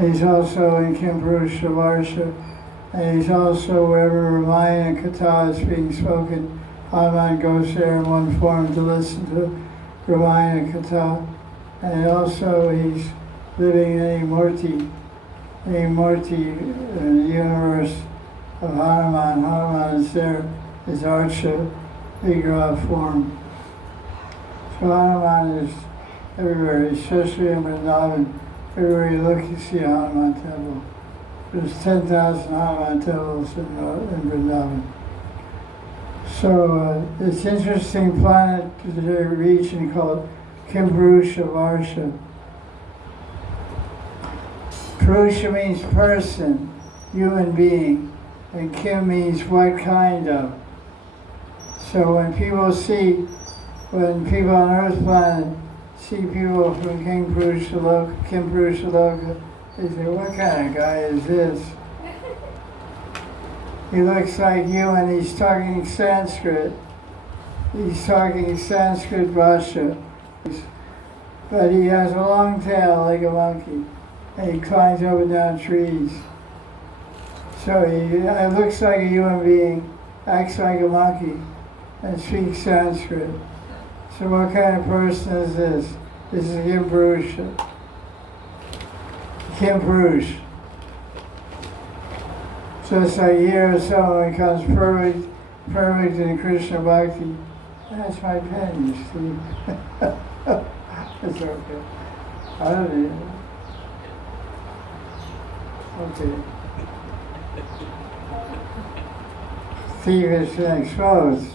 He's also in Kimpurusha Varsha, and he's also wherever Ramayana and Katha is being spoken, Hanuman goes there in one form to listen to Ramayana and Katha. And also he's living in a Murti in the universe of Hanuman. Hanuman is there, his Archa Vigraha form. So Hanuman is everywhere, especially in Vrindavan. Everywhere you look, you see a Hanuman temple. There's 10,000 Hanuman temples in Vrindavan. So it's an interesting planetary region called Kimpurusha Varsha. Purusha means person, human being, and Kim means what kind of. So when people on Earth planet see people from Kimpurusha Loka, they say, what kind of guy is this? He looks like you and he's talking Sanskrit. He's talking Sanskrit Bhasha. But he has a long tail like a monkey, and he climbs up and down trees. So he looks like a human being, acts like a monkey, and speaks Sanskrit. So what kind of person is this? This is Kimpurusha. Kimpurush. So it's like here someone becomes perfect in Krishna Bhakti. That's my pen, you see. It's okay. I don't need it. Okay. Thief has been exposed.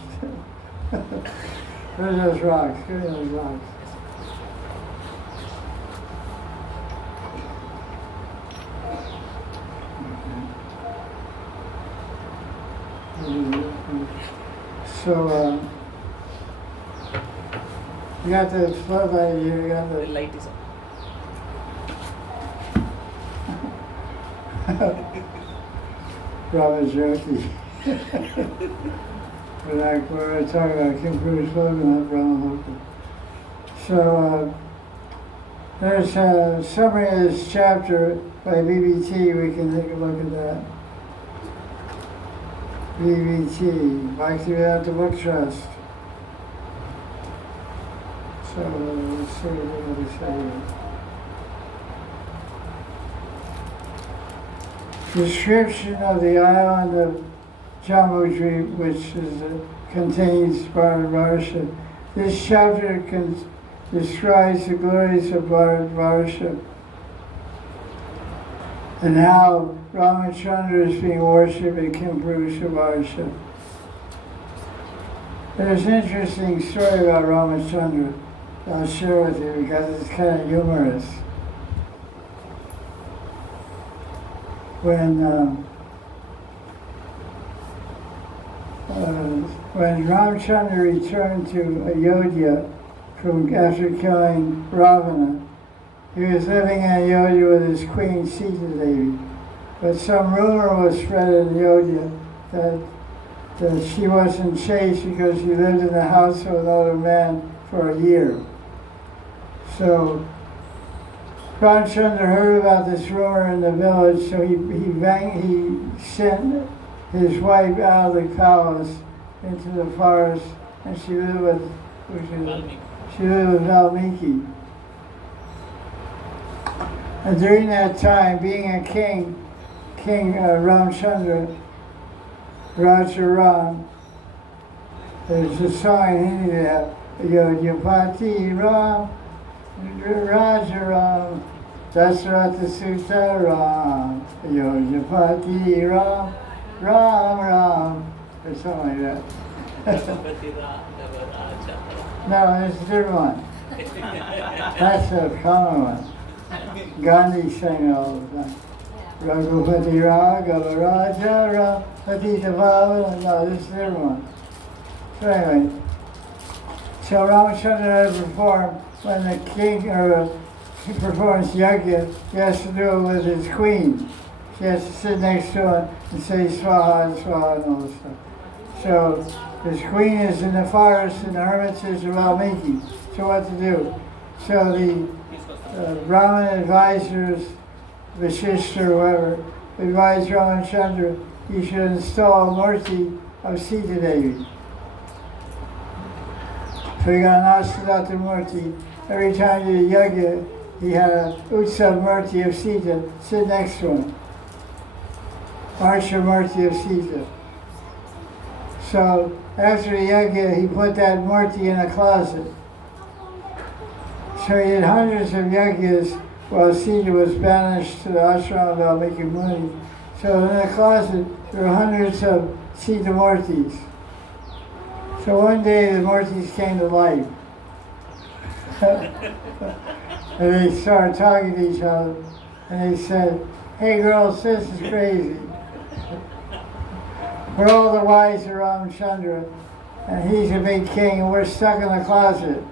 Where's those rocks? Give me those rocks. So, you got the floodlight here, you got the light is on. Babaji. We're talking about Kimpurusha Loka, not Brahma Loka. So, there's a summary of this chapter by BBT. We can take a look at that. BBT, Bhaktivedanta Book Trust. So let's see what they say here. Description of the island of Jambudvip, which contains Bharatvarsha. This chapter describes the glories of Bharatvarsha and how Ramachandra is being worshipped at Kimpurusha Varsha. There's an interesting story about Ramachandra that I'll share with you because it's kind of humorous. When Ramachandra returned to Ayodhya after killing Ravana, he was living in Ayodhya with his queen Sita Devi. But some rumor was spread in Ayodhya that she wasn't chaste because she lived in the house of another man for a year. So Ramachandra heard about this rumor in the village, so he sent his wife out of the palace into the forest, and she lived with Valmiki. And during that time, being a king Ramachandra, Raja Ram, there's a song in Hindi that Yodhyapati Ram, Raja Ram, Dasarata Sutta Ram, Yodhyapati Ram, Ram Ram, or something like that. No, there's a different one. That's a common one. Gandhi sang it all the time. Raghupati Raghava Raja Ram Patita Bhavana. No, this is a different one. So anyway, so Ramachandra had to perform when the king he performs yajna, he has to do it with his queen. She has to sit next to him and say Swaha, Swaha, and all this stuff. So his queen is in the forest and the hermits is Valmiki. So what to do? So Brahmin advisors, Vashishta or whoever, advised Ramachandra he should install a murti of Sita Devi. So he got an Ashtadhatu murti. Every time he did yajna, he had a Utsav murti of Sita sit next to him. Arsha murti of Sita. So after the yajna, he put that murti in a closet. So he did hundreds of yajnas while Sita was banished to the ashram of Valmiki Muni. So in the closet, there were hundreds of Sita murtis. So one day the murtis came to life. And they started talking to each other. And they said, "Hey girls, this is crazy. We're all the wives of Ramachandra, and he's a big king, and we're stuck in the closet.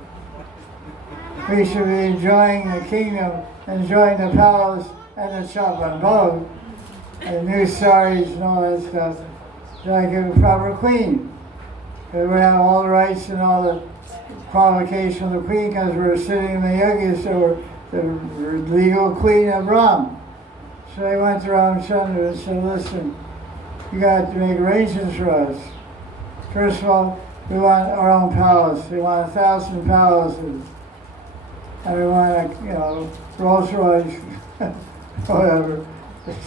We should be enjoying the kingdom, enjoying the palace, and the chapan bhog, and new saris and all that stuff, like a proper queen. We would have all the rights and all the qualification of the queen because we're sitting in the yajna, so we're the legal queen of Ram." So they went to Ramachandra and said, "Listen, you got to make arrangements for us. First of all, we want our own palace. We want 1,000 palaces. And we want a, Rolls Royce, whatever.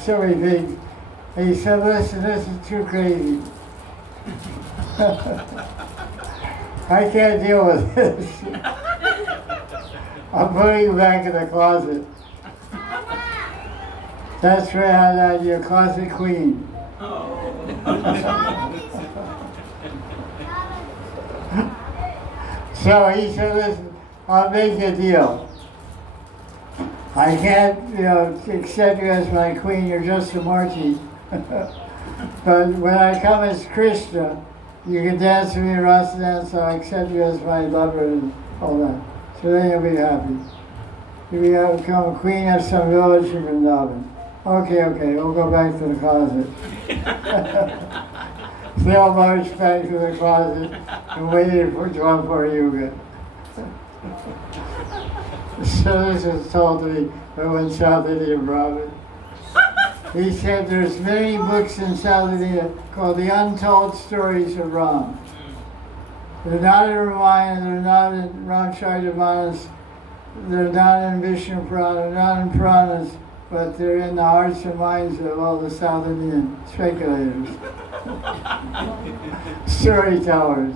So many things." And he said, "Listen, this is too crazy. I can't deal with this. I'm putting you back in the closet." That's where I had that idea, closet queen. So he said, "Listen, I'll make a deal. I can't, accept you as my queen. You're just a murti. But when I come as Krishna, you can dance with me, Rasa dance, so I accept you as my lover and all that. So then you'll be happy. You'll become a queen of some village in Vrindavan." Okay, we'll go back to the closet. They all marched back to the closet and waited for Jaipur Yuga. So this was told to me by one South Indian Brahmin. He said there's many books in South India called The Untold Stories of Ram. They're not in Ramayana, they're not in Ramcharitamanas, they're not in Vishnu Purana, they're not in Puranas, but they're in the hearts and minds of all the South Indian speculators, storytellers.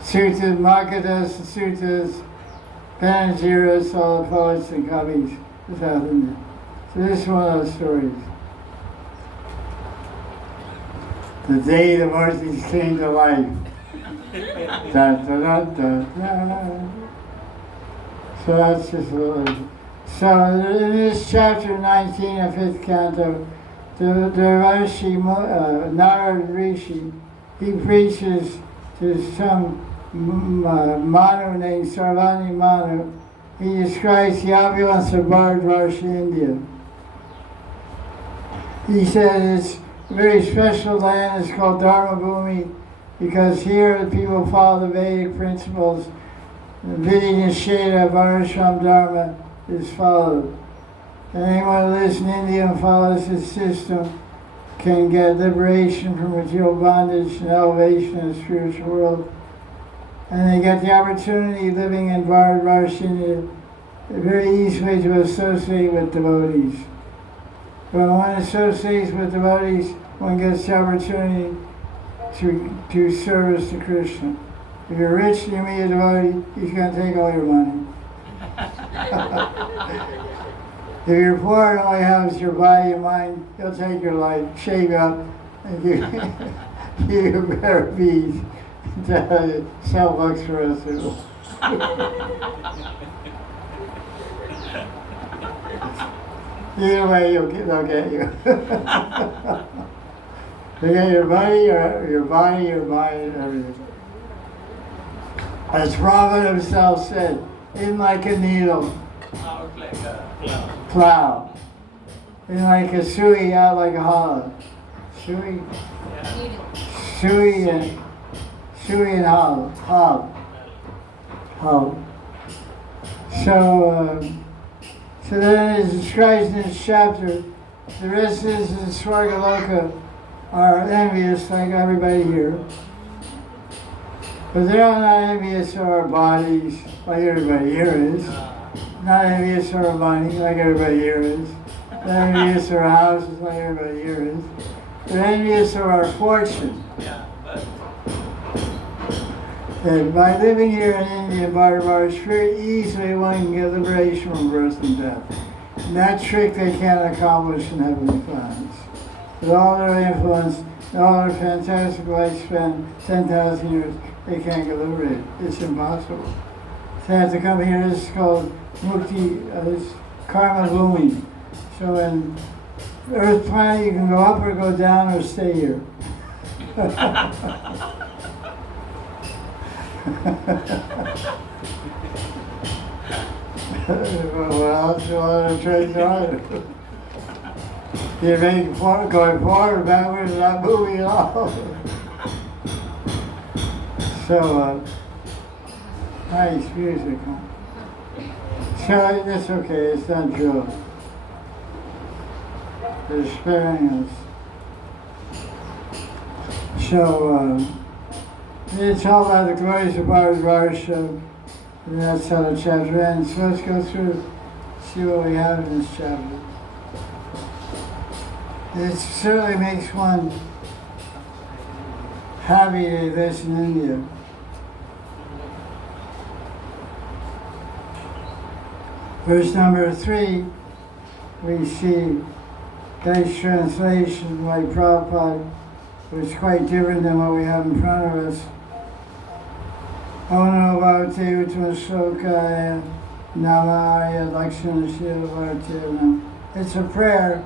Suttas, Makadas, Suttas, Panagiras, all the poets and kavis of South India. So this is one of those stories. The day the murtis came to life. Da, da, da, da, da. So that's just a little. So in this chapter 19 of 5th Canto, the Rishi, Narad Rishi, he preaches to some Manu named Sarvani Manu. He describes the opulence of Bharatvarsha, India. He says it's a very special land. It's called Dharma Bhumi because here the people follow the Vedic principles. The Vidya Nisheda of Varnashram Dharma is followed. And anyone who lives in India and follows this system can get liberation from material bondage and elevation in the spiritual world. And they get the opportunity living in Bharatvarsha, India, a very easy way to associate with devotees. When one associates with devotees, one gets the opportunity to service to Krishna. If you're rich and you meet a devotee, he's going to take all your money. If you're poor and all you have is your body and mind, he'll take your life, shave you up, and give you a pair of beads to sell books for us. Either way, they'll get you. They get your money, your body, your mind, and everything. As Brahma himself said, in like a needle, Out like a plow. In like a sui, out like a hollow. Sui and hollow. So then it describes in this chapter, the rest is in Swargaloka are envious like everybody here. But they're not envious of our bodies like everybody here is. Not envious of our money like everybody here is. Not envious of our houses like everybody here is. They're envious of our fortune. And by living here in India, Bhagavad, very easily one can get liberation from birth and death. And that trick they can't accomplish in heavenly planets. With all their influence, all their fantastic lifespan, 10,000 years, they can't get liberated. It's impossible. They have to come here. This is called mukti, it's karma bhumi. So in Earth planet, you can go up or go down or stay here. What else do you want to trace on? You make going forward or backwards, not moving at all. So, nice music, huh? So, it's okay, it's not drill. They're sparing us. So, it's all about the glories of Bhagavad, and that's how the chapter ends. So let's go through, see what we have in this chapter. It certainly makes one happy to live in India. Verse number 3, we see nice translation like Prabhupada, which is quite different than what we have in front of us. Ono Bhavate Uttama Shokaya Namarya Lakshana Shila Bhartya. It's a prayer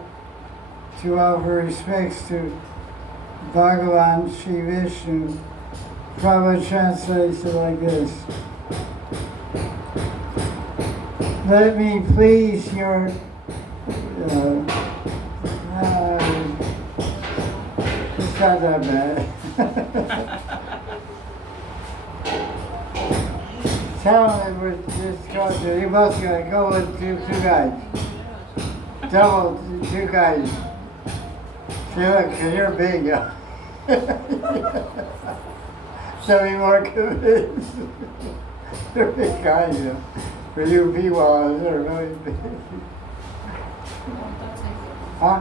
to offer respects to Bhagavan Sri Vishnu. Prabhupada translates it like this. Let me please your it's not that bad. Tell them we're just going to, you both going to go with two guys. Double, two guys. See, look, because you're big, yeah. So be more convinced. They're big guys, you know. For you people, they're really big. Huh?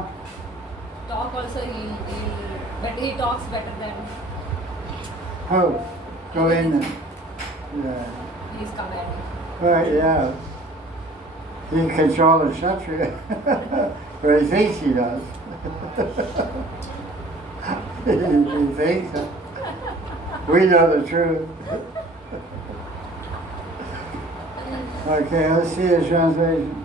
Talk also, but he talks better than. Oh, go in there. Yeah. He's commanding. Right, yeah. He can control the Kshatriya. Or he thinks he does. He thinks so. We know the truth. Okay, let's see the translation.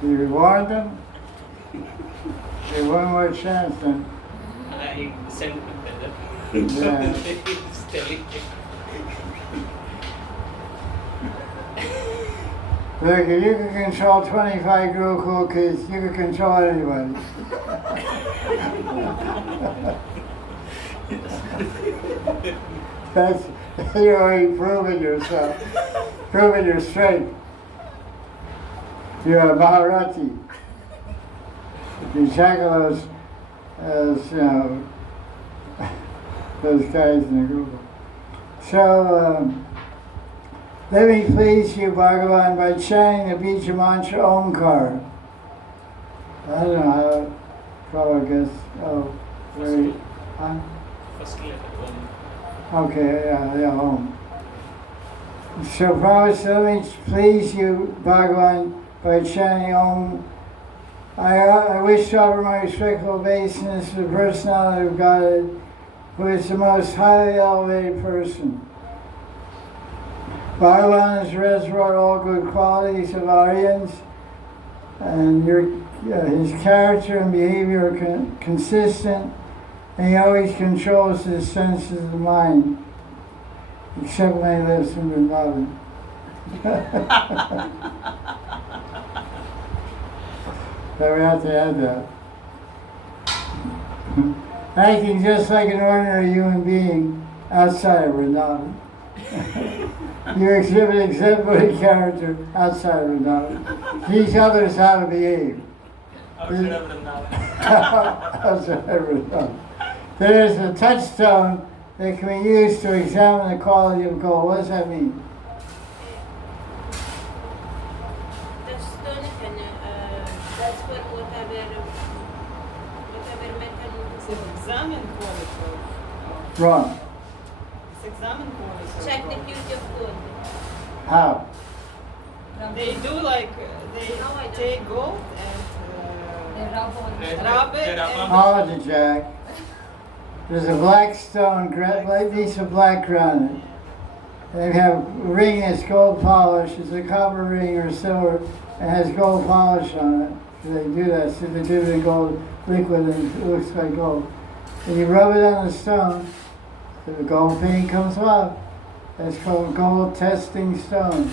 You reward them? Give one more chance then. I sent him better. Yeah. He's telling him. Look, if you can control 25 Gurukul kids, you can control anybody. That's, you're already proving yourself, proving your strength. You're a Maharati. You tackle those, as, you know, those guys in the group. So, let me please you, Bhagavan, by chanting the Bija mantra Omkar. I don't know how, probably guess, oh, very, huh? First letter, Okay, yeah, Om. So, Prabhupada said, let me please you, Bhagavan, by chanting Om. I wish to offer my respectful obeisance to the personality of God, who is the most highly elevated person. Bhagavan is the reservoir of all good qualities of Aryans, and his character and behavior are consistent, and he always controls his senses of the mind, except when he lives in Vrindavan. So we have to add that. acting just like an ordinary human being outside of Vrindavan. You exhibit exemplary character outside of Vrindavan. Teach others how to behave. Outside of Vrindavan. Outside of Vrindavan. There is a touchstone that can be used to examine the quality of gold. What does that mean? Touchstone that's for whatever method. It's examine quality. Wrong. It's examine quality. Check the purity of gold. How? They do like No, I don't. take gold They and rub on Red. rub it They rub and on Apology, Jack. There's a black stone, black piece of black granite. They have a ring that's gold polish. It's a copper ring or silver and has gold polish on it. So they do that. So they do it in gold liquid and it looks like gold. And you rub it on the stone, so the gold paint comes off. That's called gold testing stone.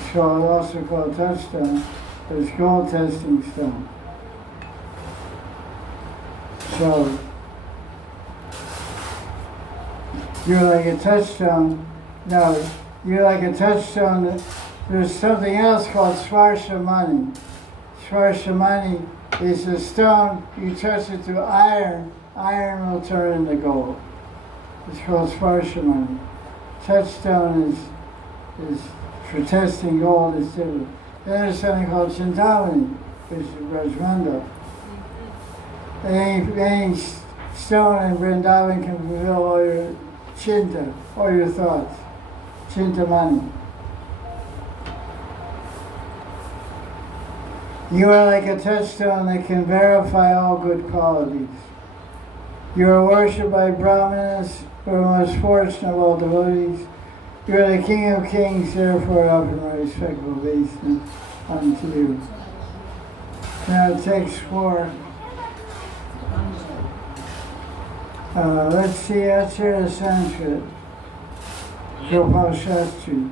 It's also called touchstone, but it's gold testing stone. So you're like a touchstone. No, you're like a touchstone. There's something else called svarsha money. Svarsha money is a stone, you touch it to iron, iron will turn into gold. It's called svarsha money. Touchstone is for testing gold, is different. Then there's something called chintamani, which is Rajmanda. Any stone in Vrindavan can fulfill all your chinta, all your thoughts. Chintamani. You are like a touchstone that can verify all good qualities. You are worshipped by Brahmanas, who are the most fortunate of all devotees. You are the King of Kings, therefore I offer my respectful obeisance unto you. Now text 4. Let's see, let's hear the Sanskrit. Gopal Shastri.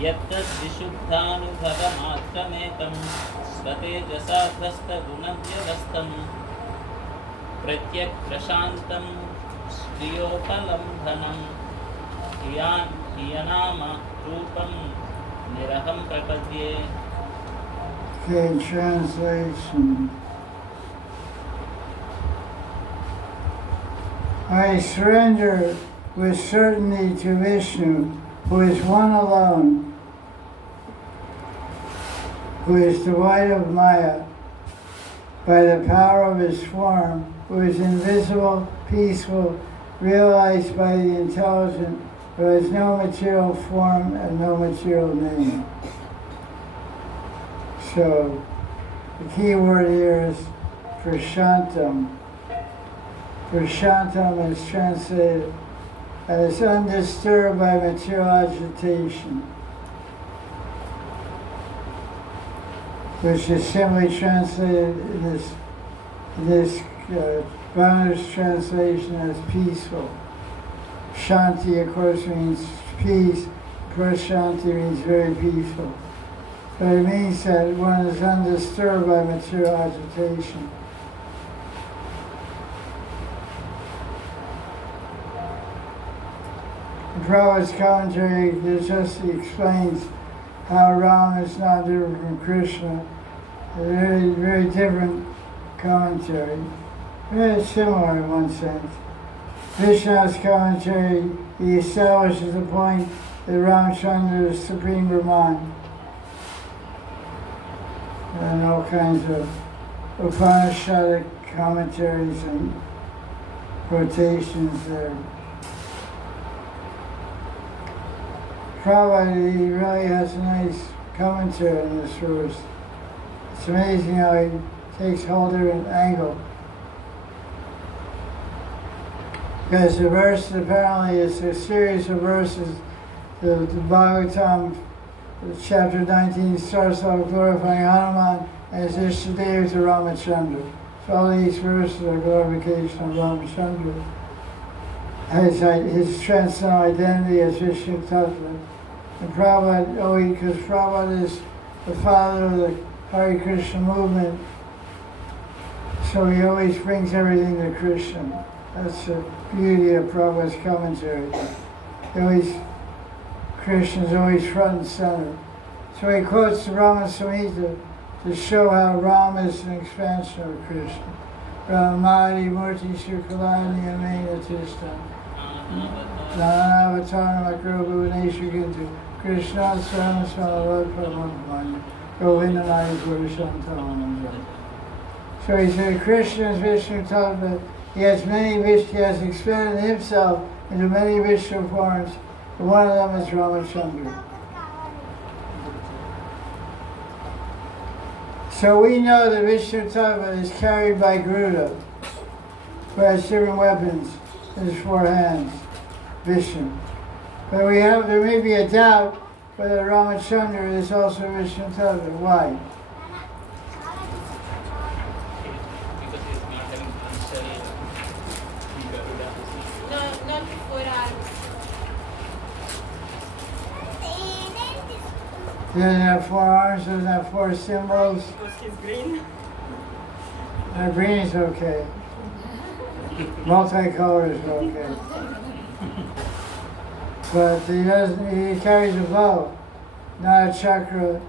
यत्तद् विशुद्धानुभवमात्रमेकं स्वतेजसा ध्वस्तगुणव्यवस्थम् प्रत्यक्प्रशान्तं श्रियोपलम्भनं ह्रियनाम रूपं निरहं प्रपद्ये. Okay, translation. I surrender with certainty to Vishnu, who is one alone, who is devoid of Maya, by the power of his form, who is invisible, peaceful, realized by the intelligent, who has no material form and no material name. So, the key word here is prashantam. Prashantam is translated as undisturbed by material agitation, which is simply translated in this Banner's translation as peaceful. Shanti, of course, means peace. Prashanti means very peaceful. But it means that one is undisturbed by material agitation. In Prabhupada's commentary, just explains how Ram is not different from Krishna. A very, very different commentary. Very similar in one sense. Vishnu's commentary, he establishes the point that Ramchandra is Supreme Brahman. And all kinds of Upanishadic commentaries and quotations there. Prabhupada, he really has a nice commentary on this verse. It's amazing how he takes a whole different angle. Because the verse apparently is a series of verses. The Bhagavatam, chapter 19, starts off glorifying Hanuman and his Ishtadev to Ramachandra. So all these verses are glorification of Ramachandra. His transcendental identity as Vishnu Tattva. And Prabhupada, because Prabhupada is the father of the Hare Krishna movement, So he always brings everything to Krishna. That's the beauty of Prabhupada's commentary. Krishna's always front and center. So he quotes the Rama Samhita to show how Rama is an expansion of Krishna. Ramadi Murti Sukalani Amena Tistan. Nanavatarna Makrobu Neshu Gintu. Krishna Sarana Samalad Pramamani. Govindamani Purushantamananda. So he said Krishna is Vishnu Tattva. He has expanded himself into many Vishnu forms. And one of them is Ramachandra. So we know that Vishnu Tattva is carried by Garuda, who has different weapons in his 4 hands, Vishnu. But there may be a doubt whether Ramachandra is also Vishnu Tattva. Why? Because he's not having answer. Not before arms. Doesn't have 4 arms, doesn't have 4 symbols. Because he's green. Green is okay. Multicolor is okay. But he carries a bow, not a chakra,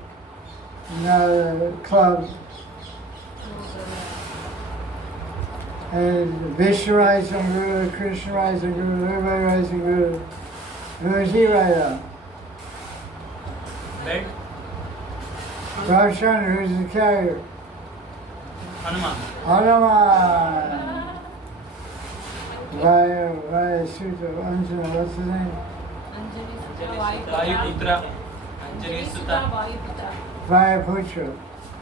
not a club. And Vishnu rides on Guru, Krishna rides on Guru, everybody rides on Guru. Who does he ride on? Right? Ramachandra, who's the carrier? Hanuman. Hanuman! Vaya Sutta, Anjana, what's his name? Anjali Vayuputra. Anjali Sutta. Vayuputra. Vaya Putra.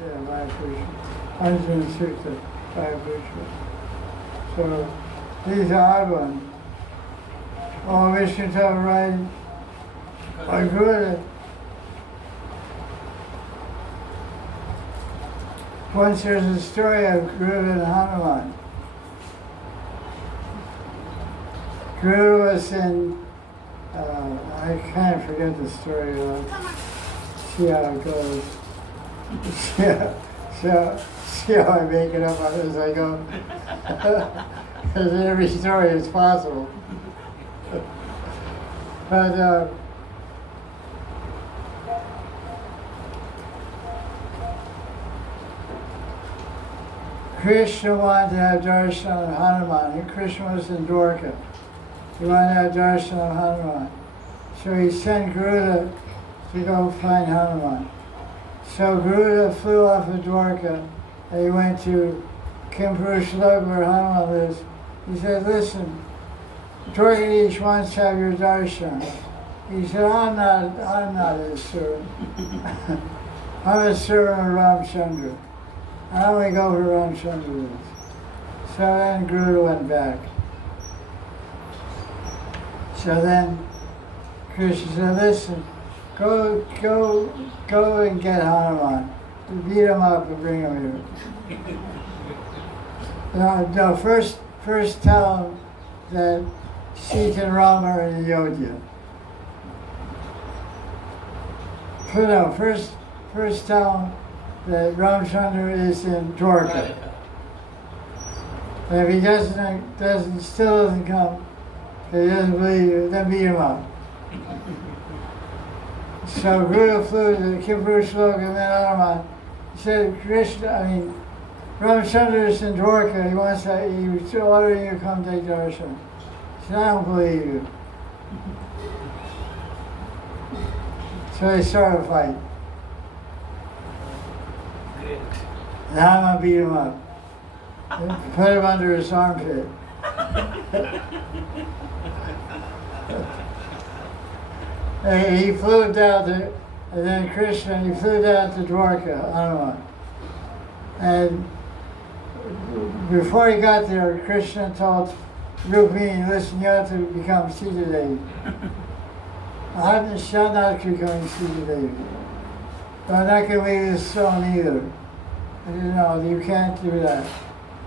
Yeah, Vaya Putra. Anjana Sutta, Vaya Putra. So, these are odd ones. All Vishnu Tattva riding on Garuda. Once there's a story of Garuda and Hanuman. Garuda was in, I kind of forget the story, see how it goes. See how I make it up as I go. Because in every story it's possible. But Krishna wanted to have darshan of Hanuman. And Krishna was in Dwarka. He wanted to have darshan of Hanuman. So he sent Garuda to go find Hanuman. So Garuda flew off of Dwarka and he went to Kimpurushlok where Hanuman lives. He said, listen, Dwarkadish wants to have your darshan. He said, I'm not his servant. I'm a servant of Ramchandra. I only go where Ramchandra is. So then Garuda went back. So then Krishna said, listen, go and get Hanuman. Beat him up and bring him here. No, first tell him that Sita and Rama are in Ayodhya. No, first tell him that Ramchandra is in Dwarka. And if he still doesn't come, if he doesn't believe you, then beat him up. So Garuda flew to Kimpurushlok and met Hanuman. He said, Ramchandra is in Dwarka. He wants to, he's ordering you to come take darshan. He said, I don't believe you. So they started a fight. Great. And Hanuman beat him up. Put him under his armpit. And he flew down to, and then Krishna, he flew down to Dwarka, Hanuman. And before he got there, Krishna told Rukmini, listen, you have to become Sita Devi. I shall not become Sita Devi. But I'm not going to leave this throne either. I said, no, you can't do that.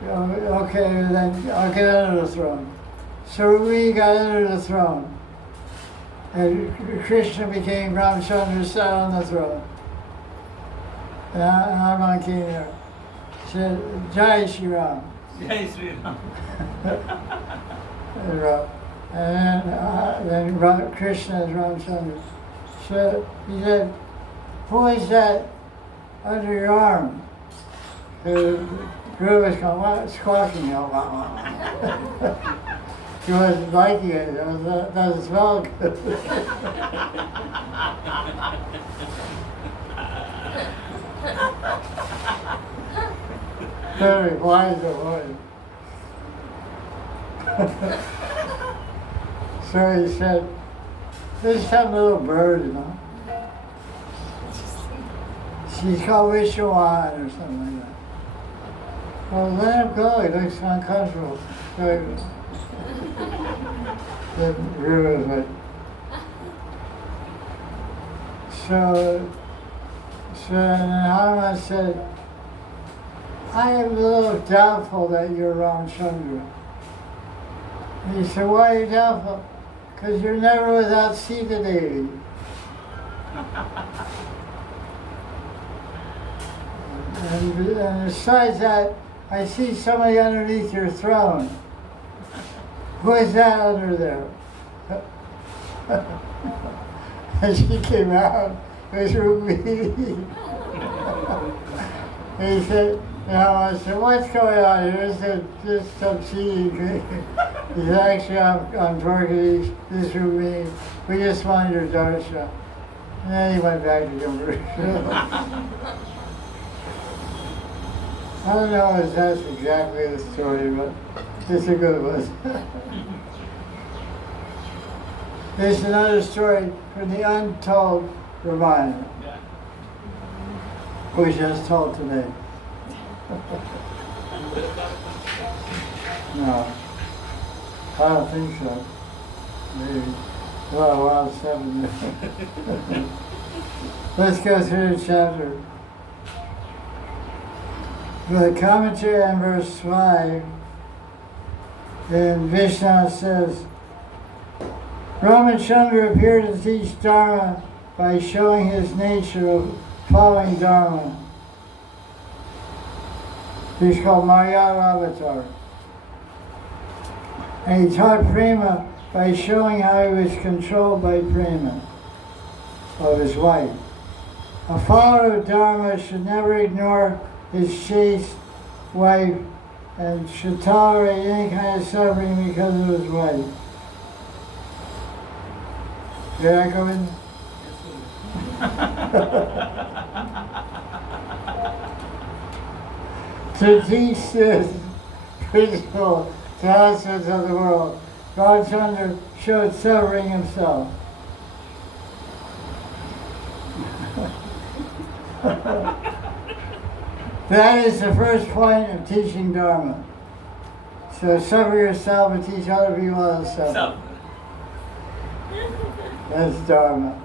Okay, then I'll get under the throne. So Rukmini got under the throne. And Krishna became Ramchandra, sat on the throne. And Hanuman came there. said, Jai Shri Ram. Jai Sri Ram. And then Krishna's Ramchandra. So he said, who is that under your arm? The Guru was going, what? Squawking. He wasn't liking it. It doesn't smell good. So he replies to him. So he said, there's some little bird, you know. She's called Vishwan or something like that. Well, let him go. He looks uncomfortable. The Guru was like, so Hanuman said, I am a little doubtful that you're Ramchandra. And he said, why are you doubtful? Because you're never without Sita Devi. And besides that, I see somebody underneath your throne. Who is that under there? And she came out. It was Rukmini. And he said, I said, what's going on here? He said, just some cheating. He said, actually, I'm Portuguese. This is Rukmini. We just wanted your darshan. And then he went back to conversion. I don't know if that's exactly the story, but it's a good one. There's another story from the untold Ramayana, which is told today. No, I don't think so. Maybe. Well, around 7. Let's go through the chapter. The commentary on verse 5, then Vishnu says, Ramachandra appeared to teach Dharma by showing his nature of following Dharma. He's called Maryada Avatar. And he taught Prema by showing how he was controlled by Prema of his wife. A follower of Dharma should never ignore his chaste wife and should tolerate any kind of suffering because of his wife. Did I go in? To teach this principle to husbands of the world, Ramchandra showed suffering himself. That is the first point of teaching Dharma. So suffer yourself and teach other people how to suffer. That's Dharma.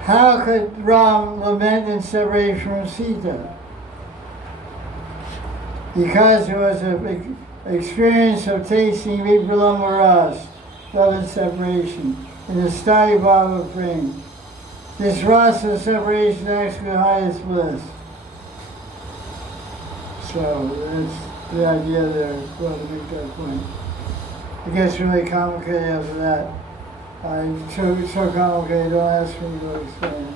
How could Ram lament in separation from Sita? Because it was an experience of tasting Vipralamba Ras, love and separation, in the Stari Bhava Prema. This rasa of separation is actually the highest bliss. So that's the idea there. I want to make that point. It gets really complicated after that. It's so complicated, don't ask me to explain it.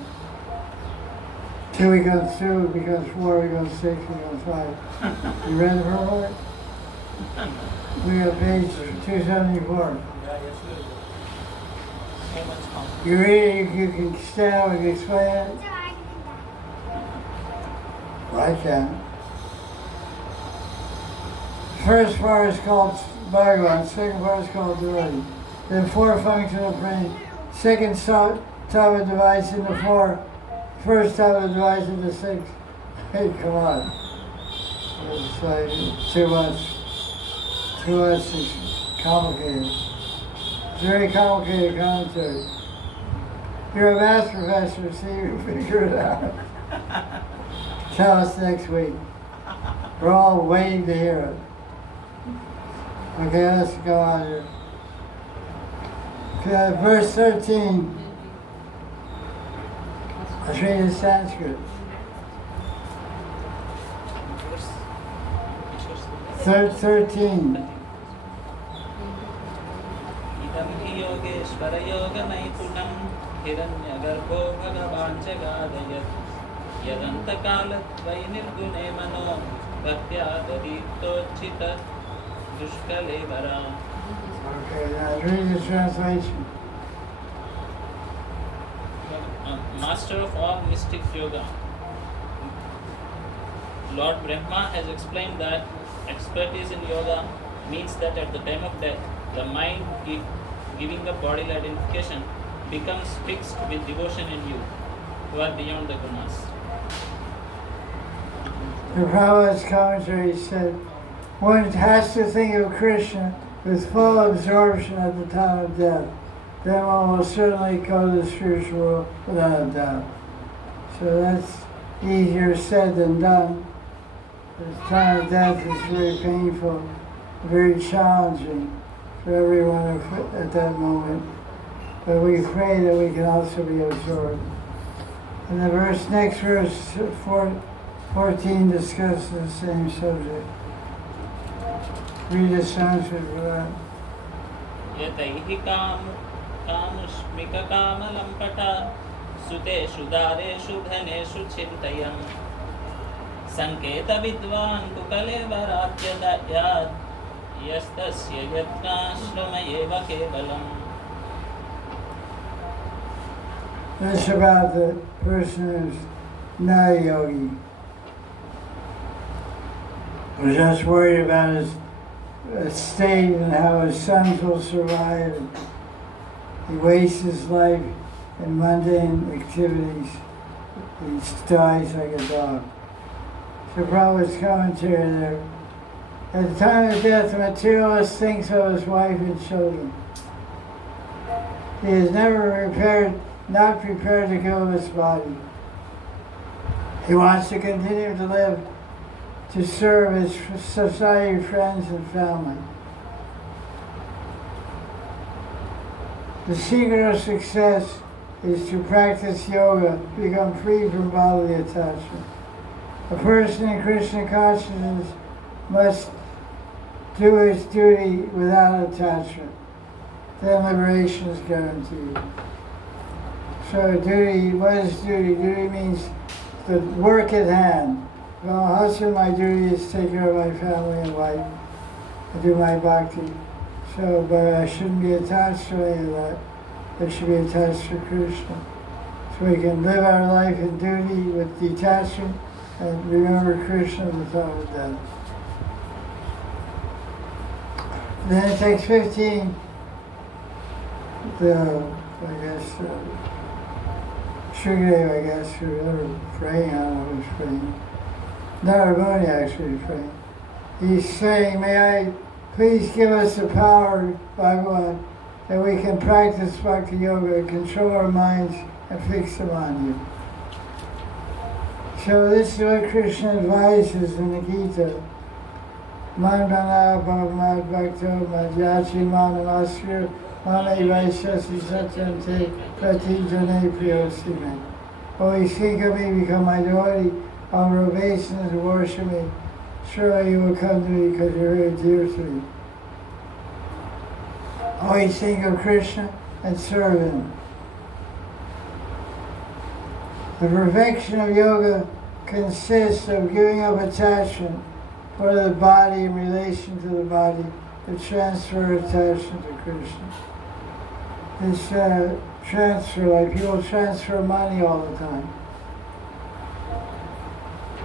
2 becomes 2, becomes 4, becomes 6, becomes 5. You read the report? We got page 274. You read it, you can stand up and explain it? Well, I can. First part is called Bhagavan, second part is called Devotee. Then 4 functional brain. Second type of device into 4. First type of device into 6. Hey, come on. It's like too much complicated. It's very complicated commentary. You're a math professor, so you figure it out. Tell us next week. We're all waiting to hear it. Okay, let's go on here. Okay, verse 13. Let's read in Sanskrit. 13. idam hi yogeshvara yoga naipunam hiranyagarbho bhagavan jagadayat yadanta kalat vainirgune mano bhaktya dadiptochita dushkalevara. Okay, now read the translation. Master of all mystic yoga, Lord Brahma has explained that expertise in yoga means that at the time of death, the mind giving up bodily identification becomes fixed with devotion in you, who are beyond the gunas. The Prabhupada's commentary said, one has to think of Krishna with full absorption at the time of death. Then one will certainly go to the spiritual world without a doubt. So that's easier said than done. The time of death is very painful, very challenging for everyone at that moment. But we pray that we can also be absorbed. And the next verse, 14, discusses the same subject. Read the Sanskrit for that. Yataihi kamushmika kamalampata suteshu dareshu dhaneshu chintayam sanketa vidvan kukalevaratyadat yastasya yatnashramayeva kevalam. That's about the person who's not a yogi. Who's just worried about his state and how his sons will survive. He wastes his life in mundane activities. He dies like a dog. So Prabhupada's commentary there. At the time of death, the materialist thinks of his wife and children. He is not prepared to give up his body. He wants to continue to live, to serve his society, friends, and family. The secret of success is to practice yoga, to become free from bodily attachment. A person in Krishna consciousness must do his duty without attachment. Then liberation is guaranteed. So duty, what is duty? Duty means the work at hand. Well, husband, my duty is to take care of my family and wife and do my bhakti. So, but I shouldn't be attached to any of that. I should be attached to Krishna. So we can live our life in duty with detachment and remember Krishna at the time of death. Then it takes 15, Shukadeva, I guess, who ever praying, I don't know who's praying. Naraboni actually is praying. He's saying, may I please give us the power, Bhagavan, that we can practice Bhakti Yoga and control our minds and fix them on you. So this is what Krishna advises in the Gita. Mandana Bhavamad Bhakto Madhyachi Manamasya Mame Vaishasi Satyante Pratijane Priyosime. Oh, you think of me, become my devotee, on obeisance and worship me. Surely you will come to me because you're very dear to me. Always think of Krishna and serve him. The perfection of yoga consists of giving up attachment for the body in relation to the body, to transfer attachment to Krishna. This transfer, like people transfer money all the time.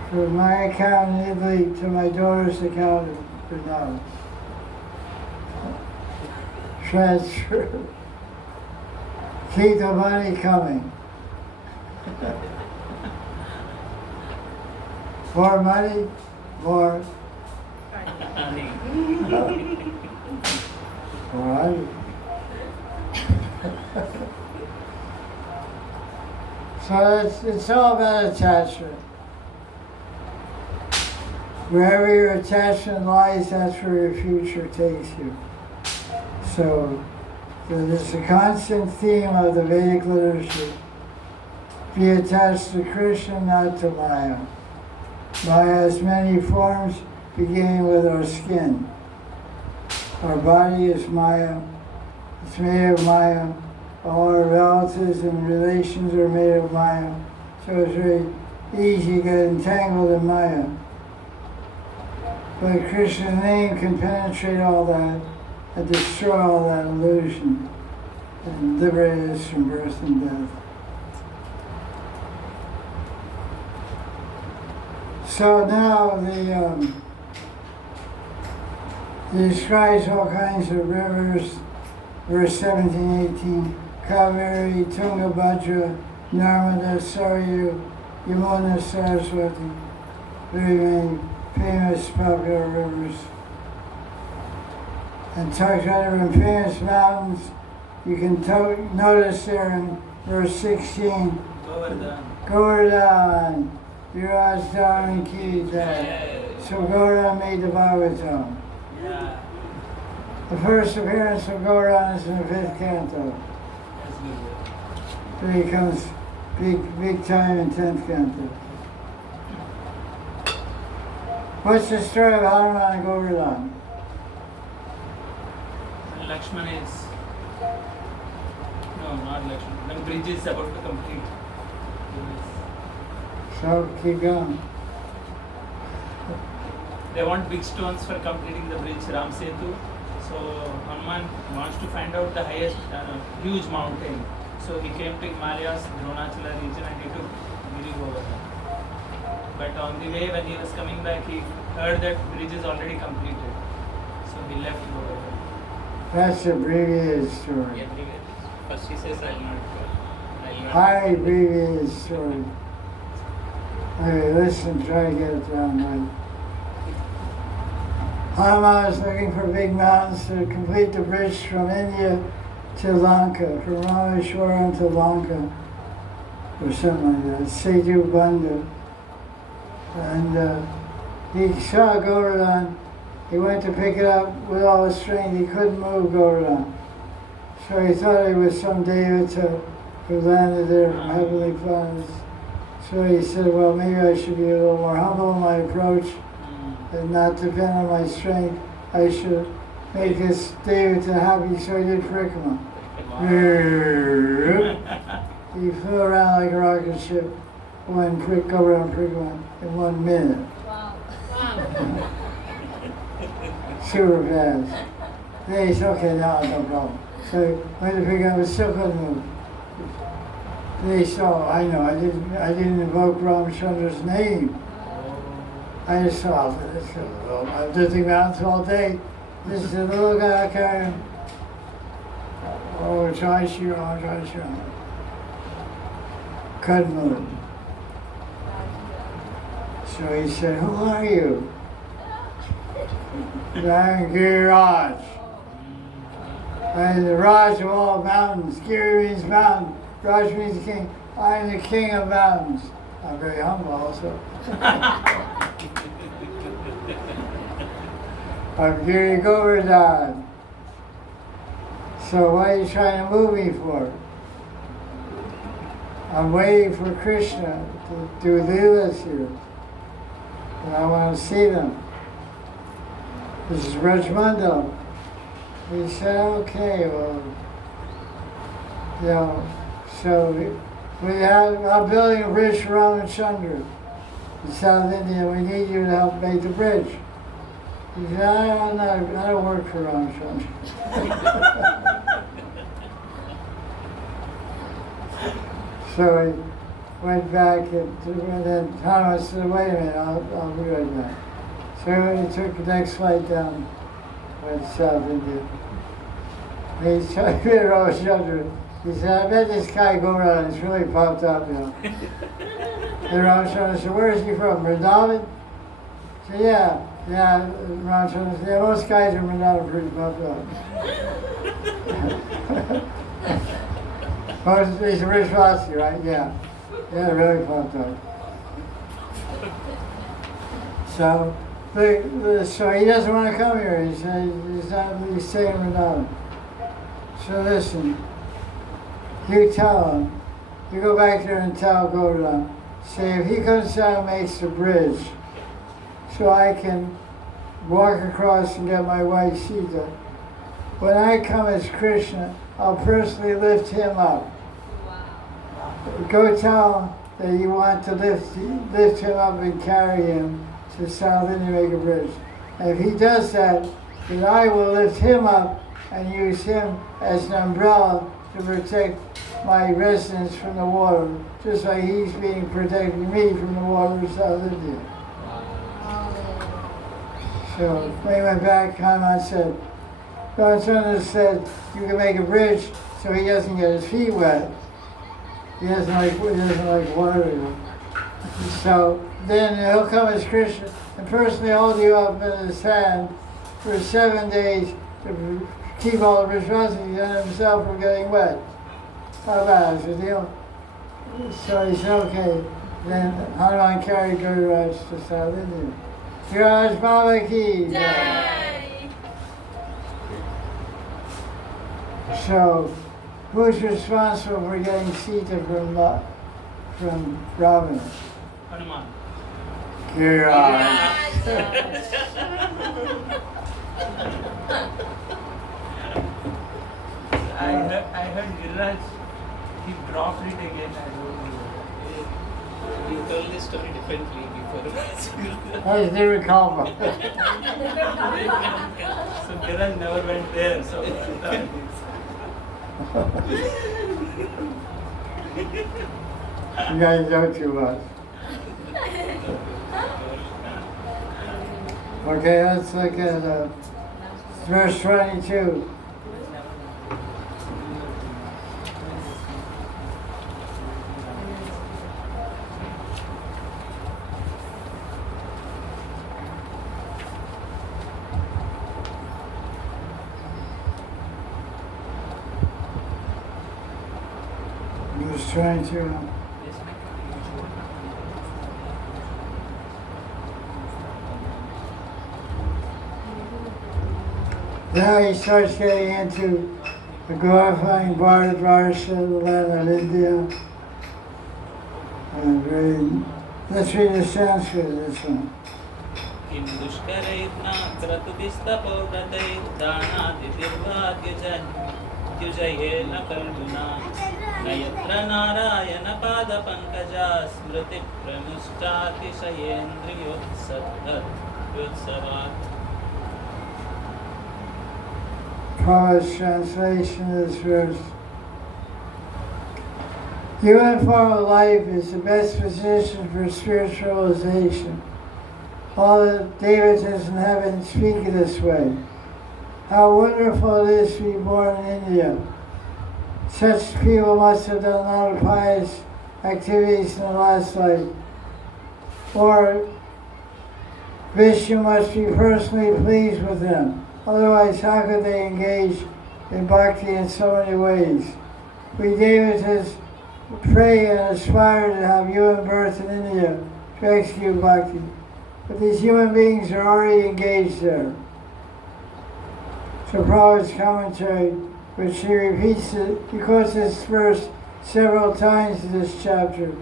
From my account in Italy to my daughter's account in Vietnam. Transfer. Keep the money coming. More money, more. All right. So it's all about attachment. Wherever your attachment lies, that's where your future takes you. So there's a constant theme of the Vedic literature. Be attached to Krishna, not to Maya. Maya has many forms, beginning with our skin. Our body is Maya. It's made of Maya. All our relatives and relations are made of Maya. So it's very easy to get entangled in Maya. But Krishna's name can penetrate all that and destroy all that illusion and liberate us from birth and death. So now he describes all kinds of rivers, verse 17, 18, Kaveri, Tungabhadra, Narmada, Saryu, Yamuna, Saraswati, very many famous popular rivers. And talks about different famous mountains. You can notice there in verse 16, Govardhan. Govardhan, Viraj Dharma Ki Jai. So Govardhan made the Bhagavatam. Yeah. The first appearance of Govardhan is in the 5th canto. That's good. Then he comes big time in 10th canto. What's the story of Hanuman and Govardhan? And Lakshman is. No, not Lakshman. When bridge is about to complete. So keep going. They want big stones for completing the bridge, Ram Setu. So Hanuman wants to find out the highest, huge mountain. So he came to Himalayas, Dronachala region, and he took Giri Govardhan. But on the way, when he was coming back, he heard that bridge is already completed. So he left Govardhan. That's the abbreviated story. Yeah, first he says, I'll not go. I'll not High abbreviated story. Okay, listen, try to get it down right. Hanuman is looking for big mountains to complete the bridge from India to Lanka, from Rameshwaram to Lanka, or something like that, Setu Bandha. And he saw Govardhan. He went to pick it up with all his strength. He couldn't move Govardhan. So he thought it was some Devata who landed there from heavenly planets. So he said, well, maybe I should be a little more humble in my approach and not depend on my strength. I should make this Devata happy, so he did Parikama. He flew around like a rocket ship, go around Parikama in 1 minute. Wow. Super fast. Then he said, okay, now no problem. So he went to pick up, but still couldn't move. They saw, I know, I didn't invoke Ramachandra's name. I just saw this little, I'm lifting mountains all day. This is a little guy carrying, oh, Jai Shri Ram, Jai Shri Ram. Couldn't move. So he said, who are you? I'm Giriraj. And the Raj of all mountains. Giri means mountain. Raj means king. I am the king of mountains. I'm very humble also. I'm Giri Govardhan. So what are you trying to move me for? I'm waiting for Krishna to do Leelas here. And I want to see them. This is Rajmandal. He said, okay, well, you know, so I'm building a bridge for Ramachandra in South India. We need you to help make the bridge. He said, I don't work for Ramachandra. So he went back and then Thomas said, wait a minute, I'll be right back. So he took the next flight down, went to South India. He tried to be Ramachandra. He said, I bet this guy Govardhan is really pumped up, you know. And Ramachandra said, where is he from? Vrindavan? He said, yeah, Ramachandra said, yeah, most guys in Vrindavan are pretty pumped up. He's a rich Vasi, right? Yeah, really pumped up. So he doesn't want to come here. He said he's staying in Madan. So listen, you tell him, you go back there and tell Govardhan, say if he comes down and makes the bridge, so I can walk across and get my wife Sita. When I come as Krishna, I'll personally lift him up. Go tell him that you want to lift him up and carry him to South India, make a bridge. And if he does that, then I will lift him up and use him as an umbrella to protect my residents from the water, just like he's being protecting me from the water of South India. So when he went back, Hanuman said, Ramachandra said you can make a bridge so he doesn't get his feet wet. He doesn't like water. You know. So then he'll come as Krishna and personally hold you up in his hand for 7 days to keep all the responsibility on himself from getting wet. How bad is the deal? So he said, okay. Then Hanuman carried Gururaj to South India. Gururaj Babaji. Jai. So, who's responsible for getting Sita from Ravana? Hanuman. Gururaj. I heard Giriraj, he dropped it again. I don't know. You told this story differently before. That's different karma. So Giriraj never went there. So You guys know too much. Okay, let's look at verse 22. Verse 22. Now he starts getting into the glorifying Bharatvarsha, the land of India. Let's read the Sanskrit of this one. Kim dushkaraitna kratudistapodratay dhanatidirvadhyujayena kalguna nayatra narayana pada pankaja smriti pramushchati sayendriyotsavat. Prabhupada's translation of this verse. Uniform life is the best position for spiritualization. All the devatas in heaven speak this way. How wonderful it is to be born in India. Such people must have done a lot of pious activities in the last life. Or Vishnu must be personally pleased with them. Otherwise, how could they engage in bhakti in so many ways? We devatas pray and aspire to have human birth in India to execute bhakti. But these human beings are already engaged there. So Prabhupada's commentary, which he repeats it, he quotes this verse several times in this chapter,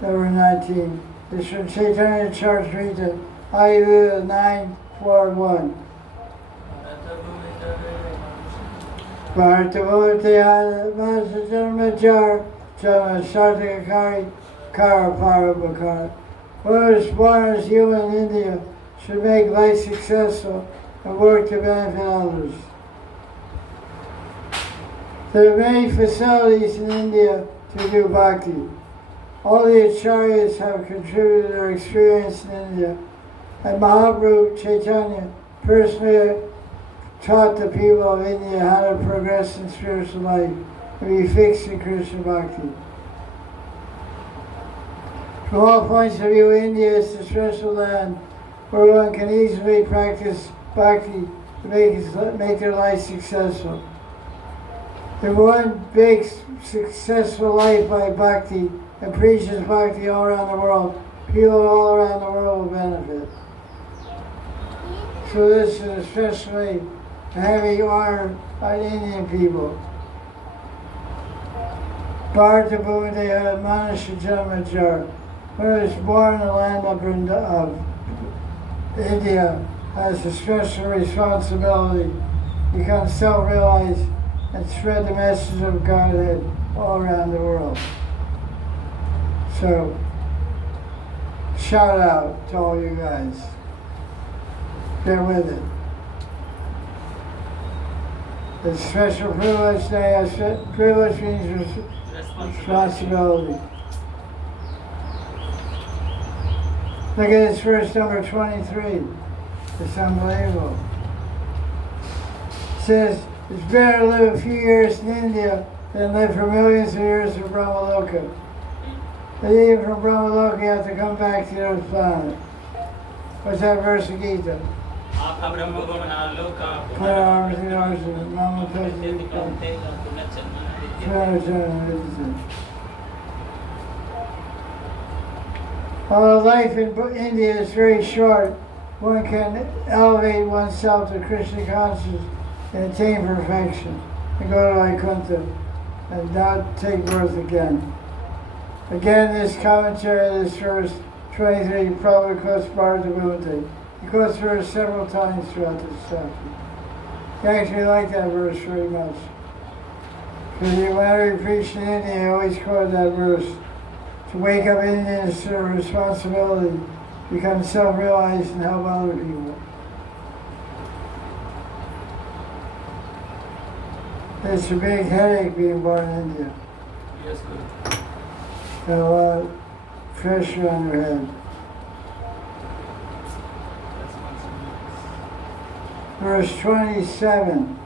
number 19. It's from Chaitanya Charitamrita, Ayurveda 9:4-1. Bhartavotaya Vasajarmajar Jama Sartakakari Karaparabhakar. Whoever is born as human in India should make life successful and work to benefit others. There are many facilities in India to do bhakti. All the acharyas have contributed their experience in India, and Mahaprabhu Chaitanya personally taught the people of India how to progress in spiritual life and be fixed in Krishna bhakti. From all points of view, India is the special land where one can easily practice bhakti to make their life successful. If one makes successful life by bhakti and preaches bhakti all around the world, people all around the world will benefit. So this is especially a heavy honor on Indian people. Bharta Bhumadeha Manasya Janmajar, who was born in the land of India, has a special responsibility to become self-realized and spread the message of Godhead all around the world. So, shout out to all you guys. Get with it. It's special privilege day. Privilege means responsibility. Look at this verse number 23. It's unbelievable. It says, it's better to live a few years in India than live for millions of years in Brahmaloka. And even from Brahmaloka you have to come back to the earth planet. What's that verse of Gita? Put arms in arms and Mama Although life in India is very short, one can elevate oneself to Krishna consciousness and attain perfection, and go to Vaikuntha and not take birth again. Again, this commentary, this verse 23, probably quotes Bhagavatam. He quotes the verse several times throughout this chapter. I actually like that verse very much. Because whenever he preached in India, he always quoted that verse. To wake up Indians to their responsibility, become self-realized and help other people. It's a big headache being born in India. Yes, good. Got a lot of pressure on your head. Verse 27.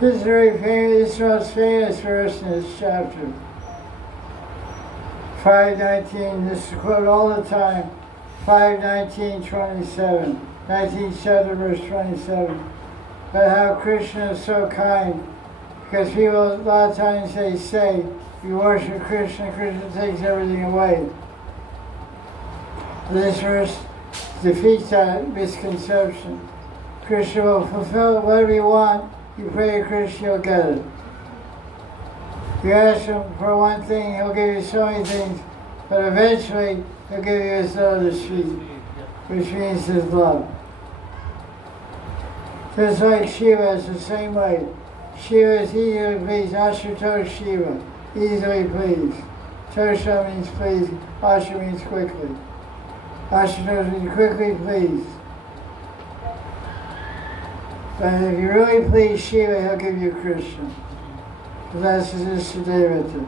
This is very famous, this most famous verse in this chapter. 5:19, this is quoted all the time. 5:19:27, 19th chapter, verse 27. But how Krishna is so kind, because people a lot of times they say, you worship Krishna, Krishna takes everything away. This verse defeats that misconception. Krishna will fulfill whatever you want. You pray to Krishna, you'll get it. You ask him for one thing, he'll give you so many things, but eventually he'll give you his lotus feet, which means his love. Just like Shiva is the same way. Shiva is easily pleased, Ashutosh Shiva, easily pleased. Tosha means pleased, Asha means quickly. Ashutosh means quickly pleased. But if you really please Shiva, he'll give you Krishna. That's his Devata.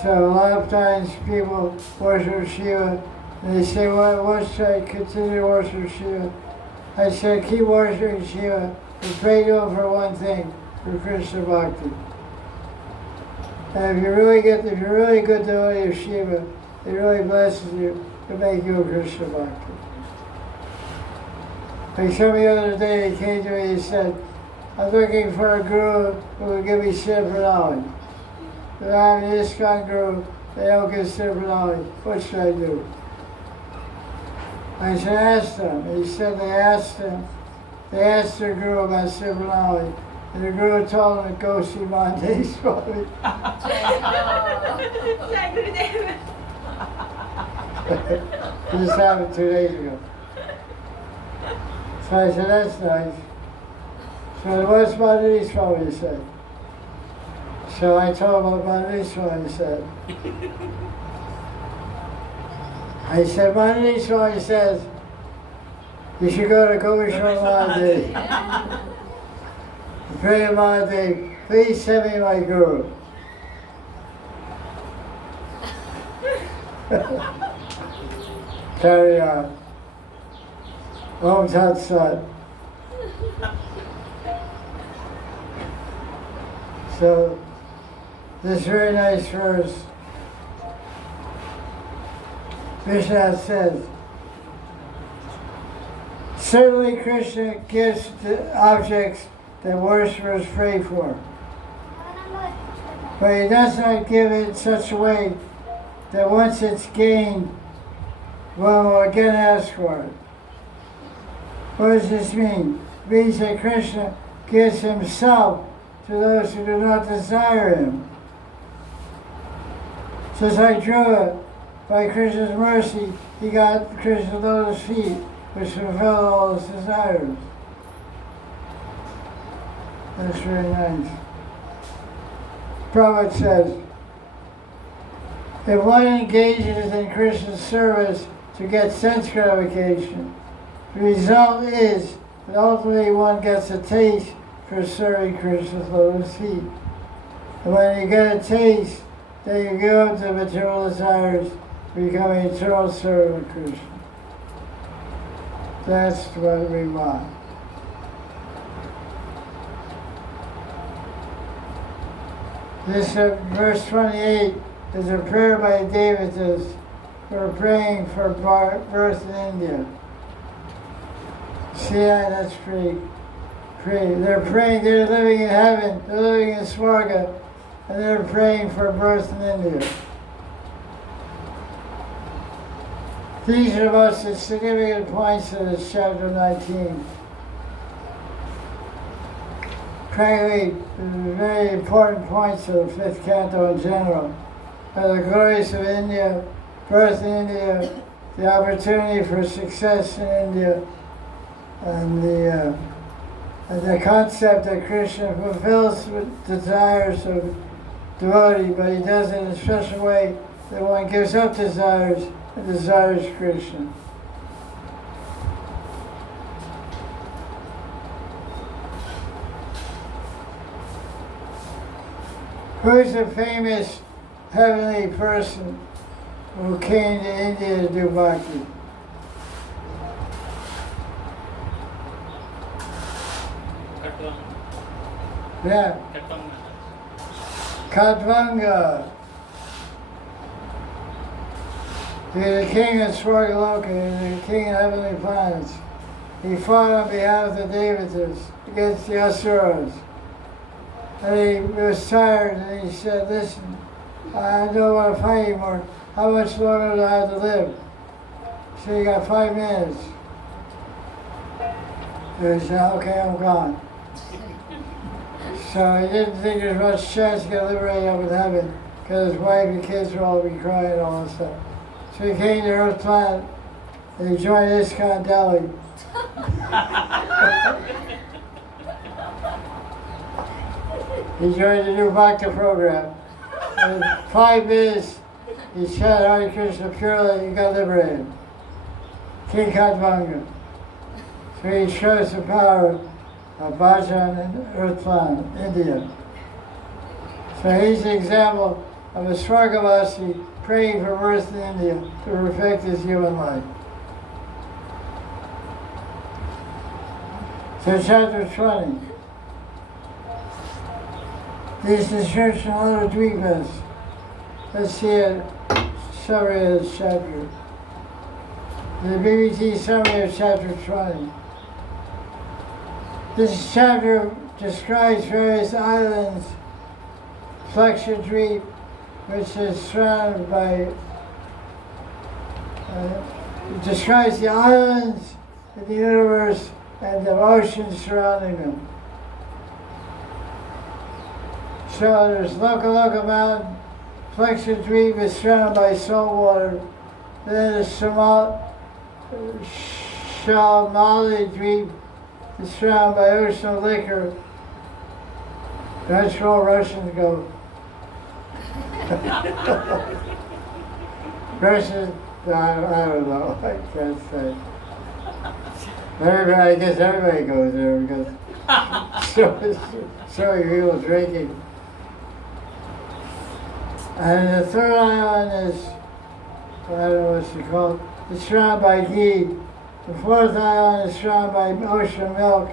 So a lot of times people worship Shiva, and they say, well, what should I continue to worship Shiva? I say, keep worshiping Shiva, but pray to him for one thing, for Krishna Bhakti. And if you're really good devotee of Shiva, he really blesses you to make you a Krishna Bhakti. Like somebody the other day, he came to me and said, I'm looking for a guru who will give me silver knowledge. But I'm an ISKCON guru, they don't give silver knowledge. What should I do? I said, ask them. And he said they asked their guru about silver knowledge. And the guru told them to go see Mahanidhi Swami. This happened 2 days ago. So I said, that's nice. So what's Mahanidhi Swami said? So I told him what Mahanidhi Swami said. I said, Mahanidhi Swami says, you should go to Gopal Mahanidhi. Pray to Mahanidhi, please send me my guru. Carry on. Om Tat Sat. So, this very nice verse Krishna says, certainly Krishna gives the objects that worshippers pray for, but he does not give it in such a way that once it's gained, one will again ask for it. What does this mean? It means that Krishna gives himself to those who do not desire him. Just like Dhruva, by Krishna's mercy, he got Krishna's lotus feet, which fulfilled all his desires. That's very nice. Prabhupada says, if one engages in Krishna's service to get sense gratification, the result is that ultimately one gets a taste for serving Krishna's lotus feet. And when you get a taste, then you give up the material desires, become an eternal servant of Krishna. That's what we want. This verse 28 is a prayer by Devatas who are praying for birth in India. See, that's pretty. They're praying, they're living in heaven, they're living in Swarga, and they're praying for birth in India. These are the most significant points of this chapter 19. Practically, very important points of the fifth canto in general are the glories of India, birth in India, the opportunity for success in India, and the concept that Krishna fulfills the desires of devotee, but he does it in a special way that one gives up desires and desires Krishna. Who's a famous heavenly person who came to India to do bhakti? Yeah. Katvanga. He's the king of Swargaloka, he's the king of heavenly planets. He fought on behalf of the Devatas against the Asuras. And he was tired and he said, listen, I don't want to fight anymore. How much longer do I have to live? So you got 5 minutes. So he said, okay, I'm gone. So he didn't think there was much chance to get liberated up in heaven because his wife and kids would all be crying and all that stuff. So he came to Earth planet and he joined ISKCON Delhi. He joined the new Bhakti program. In 5 minutes, he chanted Hare Krishna purely, he got liberated. King Katvanga. So he shows the power of Bhajan and Earth planet, India. So he's an example of a Swargavasi praying for birth in India to perfect his human life. So chapter 20. These description of other dweepas. Let's see a summary of this chapter. The BBT summary of chapter 20. This chapter describes various islands, Flexidweep, which is surrounded by, describes the islands in the universe and the oceans surrounding them. So there's Loka Mountain, Flexidweep is surrounded by salt water. Then there's Shamali Dweep is surrounded by ocean liquor. That's where all Russians go. Russians, I don't know, I can't say. I guess everybody goes there because so many people drinking. And the third island is, I don't know what's it called, it's surrounded by ghee. The fourth island is surrounded by ocean milk.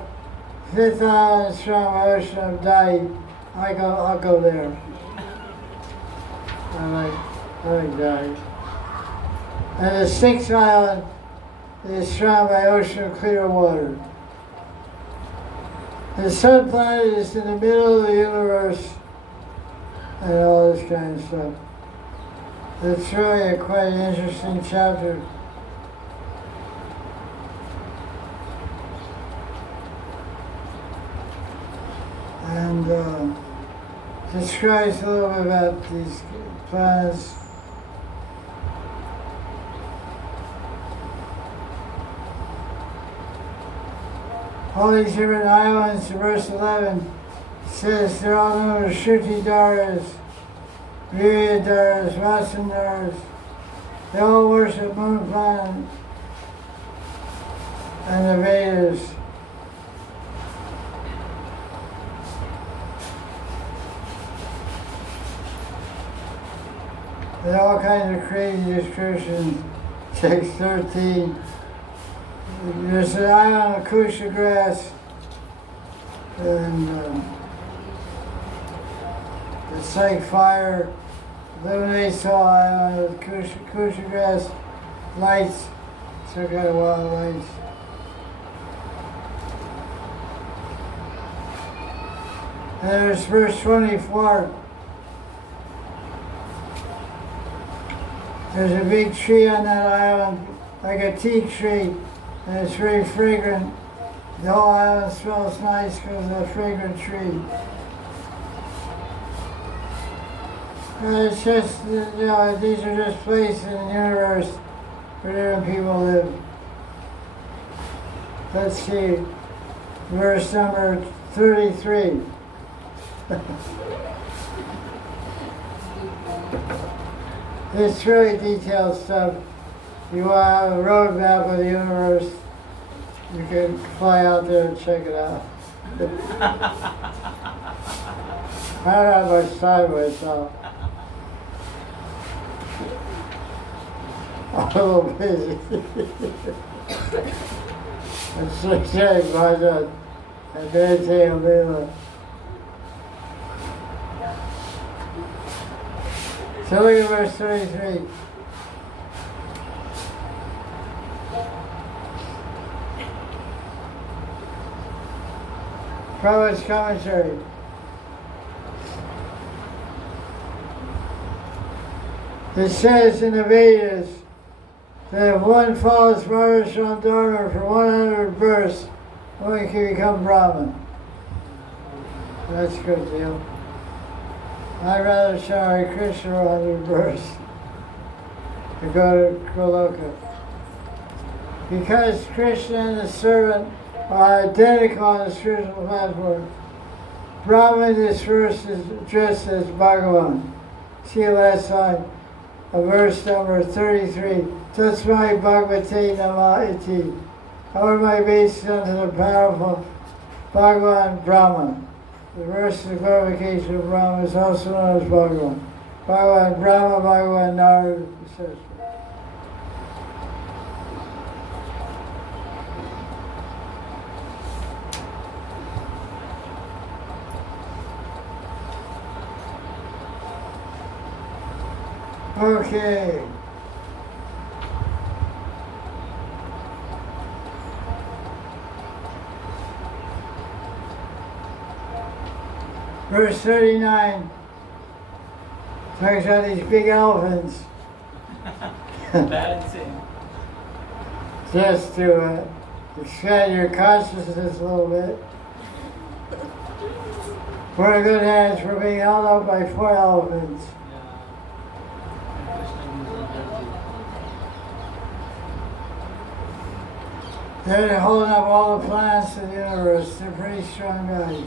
The fifth island is surrounded by ocean of dye. I'll go there. I like dye. And the sixth island is surrounded by ocean of clear water. The sun planet is in the middle of the universe and all this kind of stuff. It's really a quite interesting chapter. And describes a little bit about these planets. All these different islands, verse 11 says they're all known as Shruti-daras, Virya-daras, Vasan-daras. They all worship moon planet and the Vedas. There are all kinds of crazy descriptions. Text 13. There's an island of Kusha grass, and it's like fire illuminates the whole island with Kusha grass lights, some kind of wild lights. And there's verse 24. There's a big tree on that island, like a teak tree, and it's very fragrant. The whole island smells nice because of the fragrant tree. And it's just, these are just places in the universe where different people live. Let's see, verse number 33. It's really detailed stuff. You want to have a road map of the universe, you can fly out there and check it out. I don't have much time myself. I'm a little busy. It's saying Madan and meditating on Lila. So look at verse 33. Prabhupada's commentary. It says in the Vedas that if one follows Varnashram Dharma for 100 births, one can become Brahman. That's a good deal. I'd rather chant Hare Krishna 100 births to go to Goloka. Because Krishna and the servant are identical on the spiritual platform, Brahman is first addressed as Bhagavan. See the last line of verse number 33. Tasmai Bhagavate Nama Iti. Our my basis unto the powerful Bhagavan Brahman. The verse of glorification of Brahma is also known as Bhagavan. Bhagavan Brahma, Bhagavan Narada, etc. Okay. Verse 39 talks about these big elephants. Balancing. Just to expand your consciousness a little bit. We're in good hands for being held up by 4 elephants. They're holding up all the planets of the universe. They're pretty strong guys.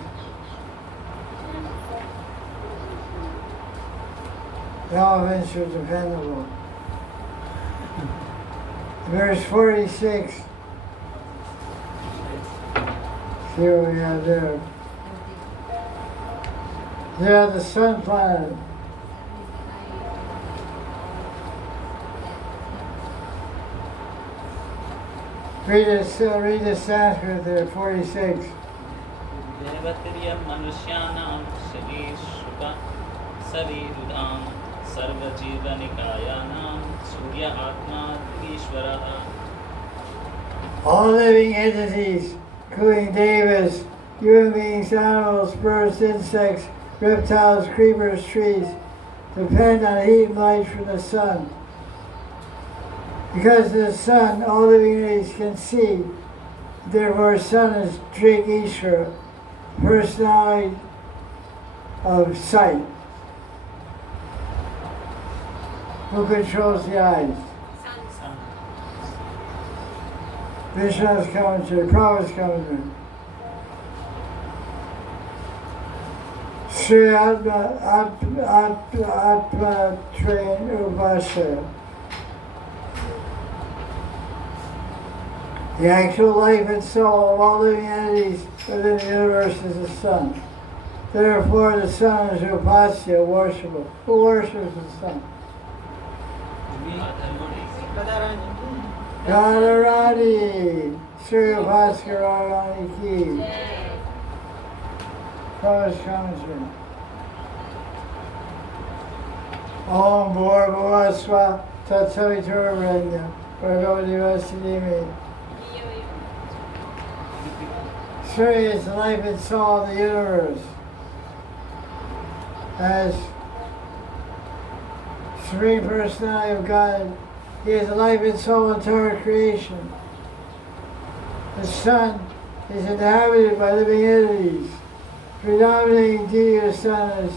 The elephants are dependable. Verse 46. See what we have there. They are the sun planet. Read the Sanskrit there, 46. Devatirya Manusyanam Shri Shuka Savirudam Sarva Jiva Nikayanam Surya Atma Ishvaraha. All living entities, including devas, human beings, animals, birds, insects, reptiles, creepers, trees, depend on heat and light from the sun. Because of the sun, all living entities can see. Therefore, sun is Drig Ishvara, personality of sight. Who controls the eyes? Sun. Vishnu's commentary, Prabhupada's commentary. Sri Atma Train Ubhashya. The actual life and soul of all living entities within the universe is the sun. Therefore, the sun is Upasya, worshipable. Who worships the sun? Radharani, Sri Upasya Radharani Ki. Prabhupada's commentary. Om Bhurvasva Tatsavitur Vrenya Bhagavati Vasudemi. Sri is the life and soul of the universe. As Supreme Personality of God, He is the life and soul of entire creation. The sun is inhabited by living entities. Predominating deity of the sun is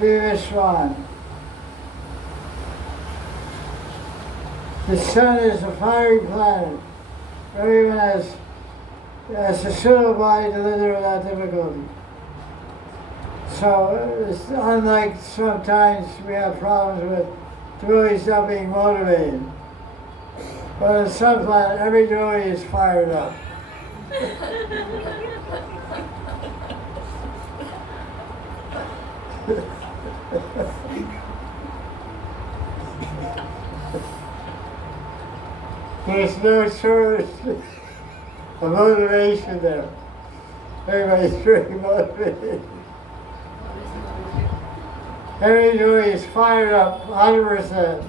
Vivishwan. The sun is a fiery planet. Everyone has a suitable body to live there without difficulty. So it's unlike sometimes we have problems with devotees not being motivated. But on the sun planet, every devotee is fired up. There's no shortage of motivation there. Everybody's very motivated. Every devotee is fired up 100%.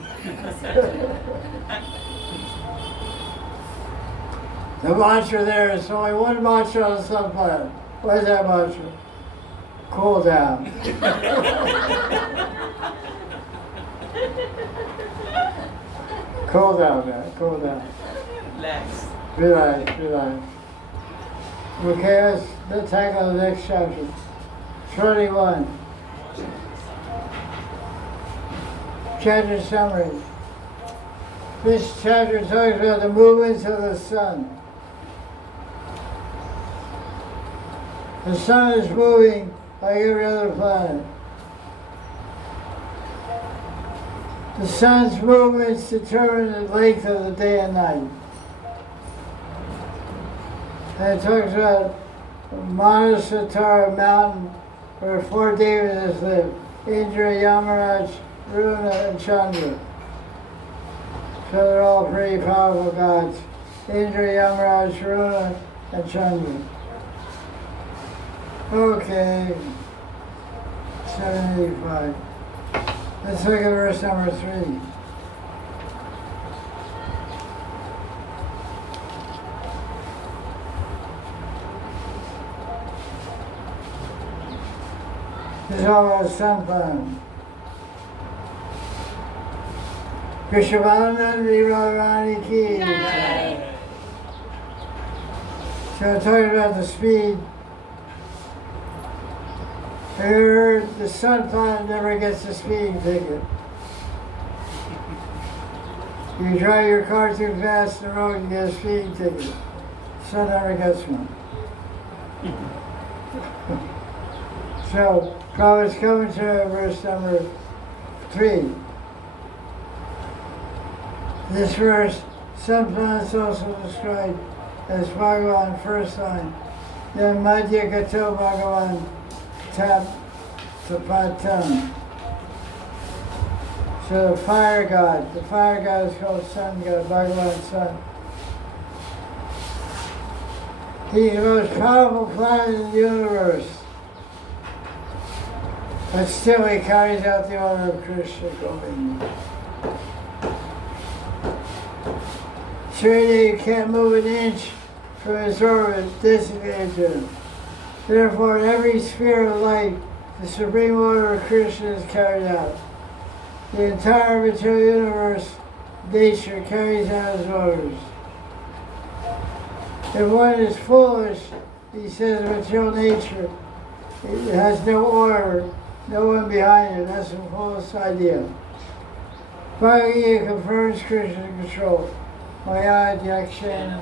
The mantra there is only one mantra on the sun planet. What is that mantra? Cool down. Cool down, man. Cool down. Relax. Relax, relax. Okay, let's tackle the next chapter. 21. Chapter summary. This chapter talks about the movements of the sun. The sun is moving like every other planet. The sun's movements determine the length of the day and night. And it talks about Manasatara mountain where 4 devas live: Indra, Yamaraj, Runa, and Chandra. So they're all pretty powerful gods. Indra, Yamaraj, Runa, and Chandra. Okay, 785. Let's look at verse number 3. This is all about sun planet. Krishnanandi Radharani Ki. So we're talking about the speed. Here, the sun planet never gets a speeding ticket. You drive your car too fast on the road, you get a speeding ticket. Sun never gets one. So, Prabhupada's commentary, verse number 3. This verse, sun planets also described as Bhagavan, first line. Then Madhya Gato Bhagavan, tap to Patam. So the fire god is called sun god, Bhagavan sun. He's the most powerful planet in the universe. But still he carries out the order of Krishna Govinda. Trinity can't move an inch from his orbit designated to him. Therefore, in every sphere of life, the supreme order of Krishna is carried out. The entire material universe, nature, carries out his orders. If one is foolish, he says material nature, it has no order, no one behind it. That's a false idea. Bhagavad confirms Krishna's control. Maya Jakshan,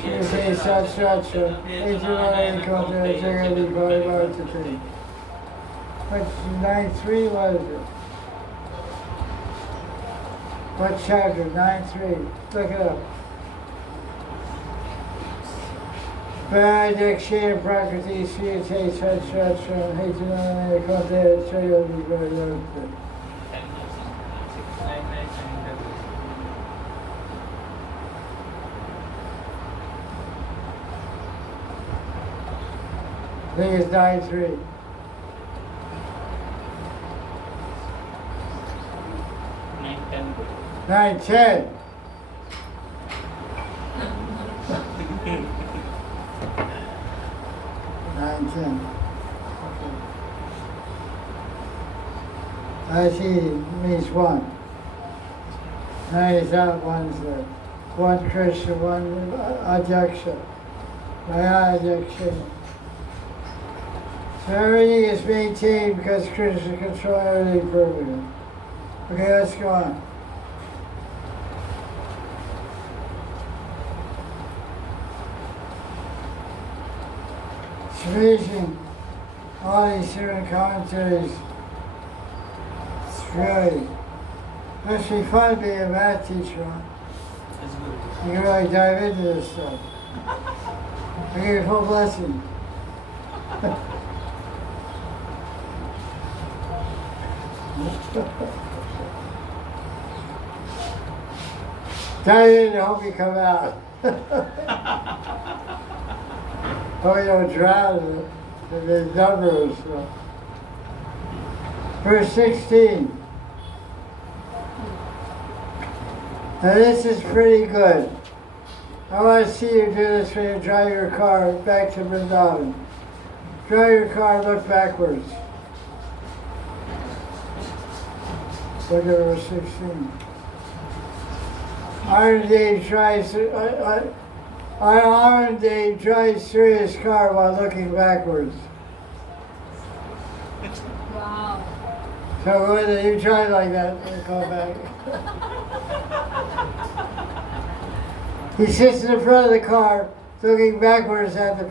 Shri Satsacha, Etamana Kota, Jagadi Bhagavatam. What's 9.3? What is it? What chapter? 9.3. Look it up. Bhagavatam Prakriti Sriyate Satsacha, Etamana Kota, Jagadi Bhagavatam. I think it's 9.3. 9.10. I see means one. 9 is out, 1 is there. 1 Krishna, 1 Adyaksha. Maya Adyaksha. So everything is maintained because Krishna controls everything perfectly. Okay, let's go on. It's amazing, all these different commentaries. It's really, must be fun being a math teacher. That's good. You can really dive into this stuff. I give you a full blessing. Dive in and hope you come out. Hope you don't drown in the numbers. Verse 16. Now this is pretty good. I want to see you do this when you drive your car back to Vrindavan. Drive your car, look backwards. Look at verse 16. Iron Dave drives through his car while looking backwards. Wow. So when you drive like that, you go back. He sits in the front of the car, looking backwards at the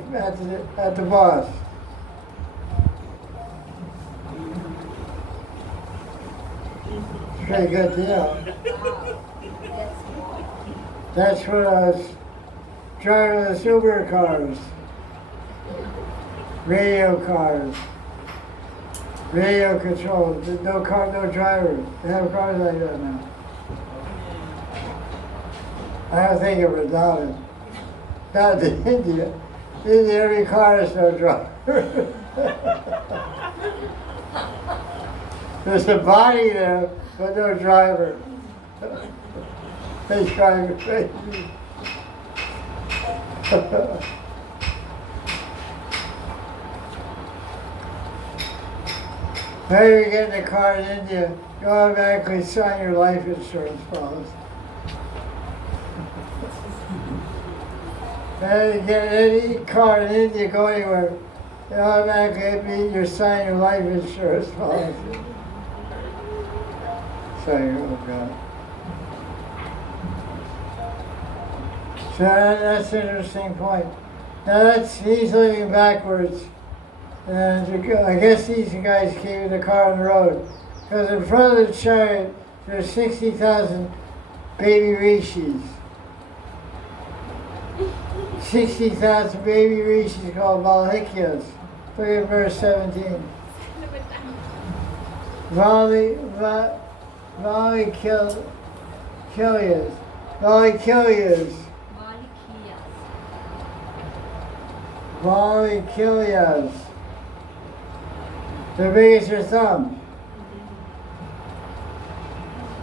boss. Pretty good deal. Wow. That's when I was driving the super cars, radio cars, radio control. No car, no driver. They have cars like that now. I don't think it was down. Not in India. In every car is no driver. There's a body there, but no driver. They drive me crazy. Now you get in a car in India, you automatically sign your life insurance policy. Now you get any car in India, go anywhere, you automatically you're signing your life insurance policy. So, oh God. So that's an interesting point. Now he's looking backwards. And I guess these guys keeping the car on the road. Because in front of the chariot, there's 60,000 baby rishis. 60,000 baby rishis called Valhikyas. Look at verse 17. Valikyas. Valikyas. They're big as your thumb.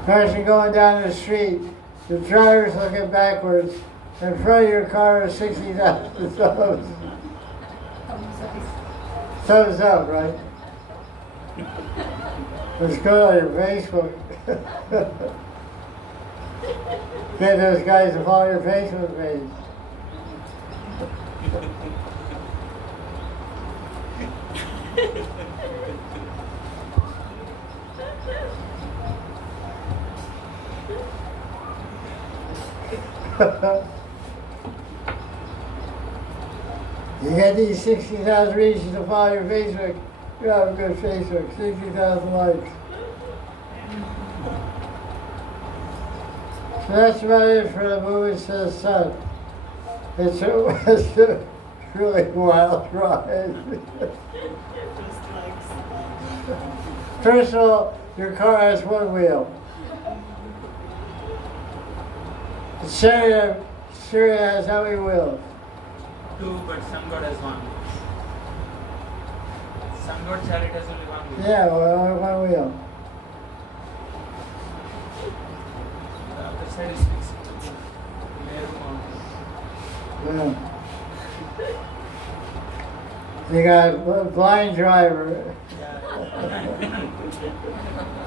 Person going down the street, the driver's looking backwards. In front of your car is 60,000 thumbs. Thumbs up, right? Let's go on your Facebook. Get those guys to follow your Facebook page. You get these 60,000 reaches to follow your Facebook. You have a good Facebook. 60,000 likes. So that's about it for the movie Says Sun. It's a really wild ride. Just like. First of all, your car has one wheel. The Syria has how many wheels? 2, but Sun God has 1. Sun God chariot has only 1 wheel. Yeah, well, one wheel. The other side is fixed to the Meru mountain. Yeah. You got a blind driver. Yeah.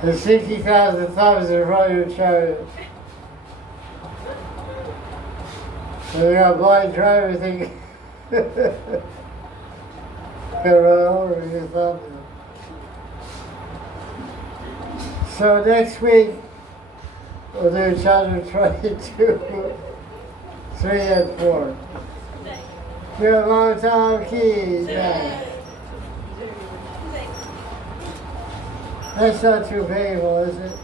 There's 60,000 thumbs in front of your chariot. So you got a blind driver thinking, gonna run over your thumb. So next week, we'll do chapter 22, 3 and 4. Bhagavatam ki jai. That's not too painful, is it?